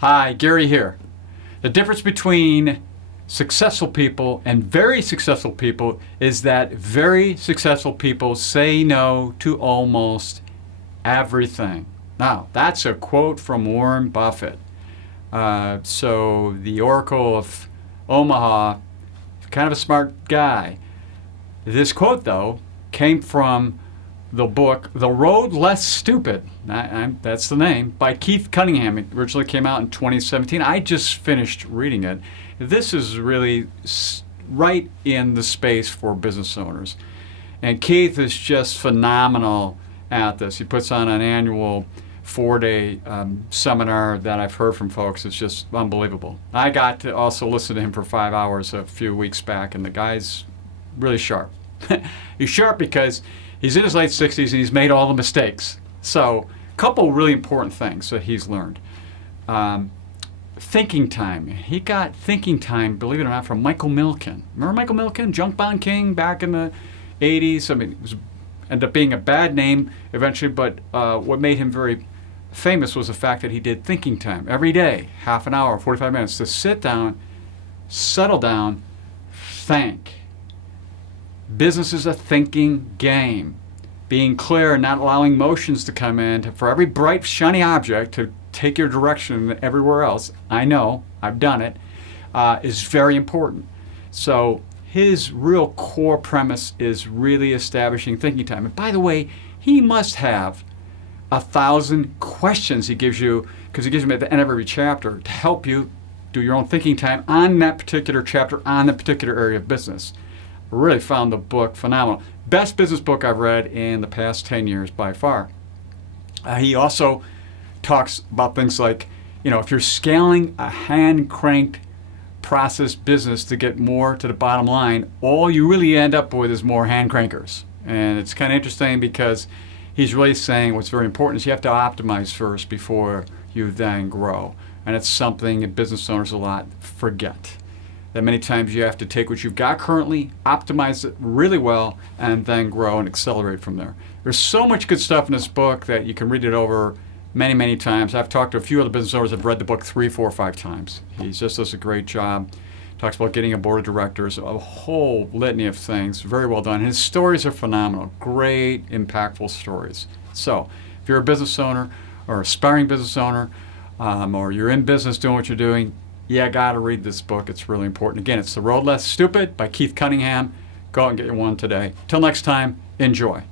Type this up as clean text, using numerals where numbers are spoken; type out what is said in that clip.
Hi, Gary here. The difference between successful people and very successful people is that very successful people say no to almost everything. Now, that's a quote from Warren Buffett. So the Oracle of Omaha, kind of a smart guy. This quote, though, came from the book The Road Less Stupid, that's the name, by Keith Cunningham. It originally came out in 2017. I just finished reading it. This is really right in the space for business owners. And Keith is just phenomenal at this. He puts on an annual 4-day seminar that I've heard from folks. It's just unbelievable. I got to also listen to him for 5 hours a few weeks back, and the guy's really sharp. He's sharp because he's in his late 60s and he's made all the mistakes. So a couple really important things that he's learned. Thinking time. He got thinking time, believe it or not, from Michael Milken. Remember Michael Milken, Junk Bond King back in the 80s? I mean, it ended up being a bad name eventually, but what made him very famous was the fact that he did thinking time every day, half an hour, 45 minutes, to sit down, settle down, think. Business is a thinking game. Being clear and not allowing emotions to come in for every bright, shiny object to take your direction everywhere else. I know, I've done it, is very important. So his real core premise is really establishing thinking time. And by the way, he must have 1,000 questions he gives you, because he gives them at the end of every chapter to help you do your own thinking time on that particular chapter, on that particular area of business. I really found the book phenomenal. Best business book I've read in the past 10 years by far. He also talks about things like, if you're scaling a hand-cranked process business to get more to the bottom line, all you really end up with is more hand crankers. And it's kind of interesting because he's really saying what's very important is you have to optimize first before you then grow. And it's something that business owners a lot forget. That many times you have to take what you've got currently, optimize it really well, and then grow and accelerate from there. There's so much good stuff in this book that you can read it over many, many times. I've talked to a few other business owners that have read the book 3, 4, 5 times. He just does a great job. Talks about getting a board of directors, a whole litany of things. Very well done. His stories are phenomenal. Great, impactful stories. So if you're a business owner or aspiring business owner, or you're in business doing what you're doing, you got to read this book. It's really important. Again, it's The Road Less Stupid by Keith Cunningham. Go out and get your one today. Till next time, enjoy.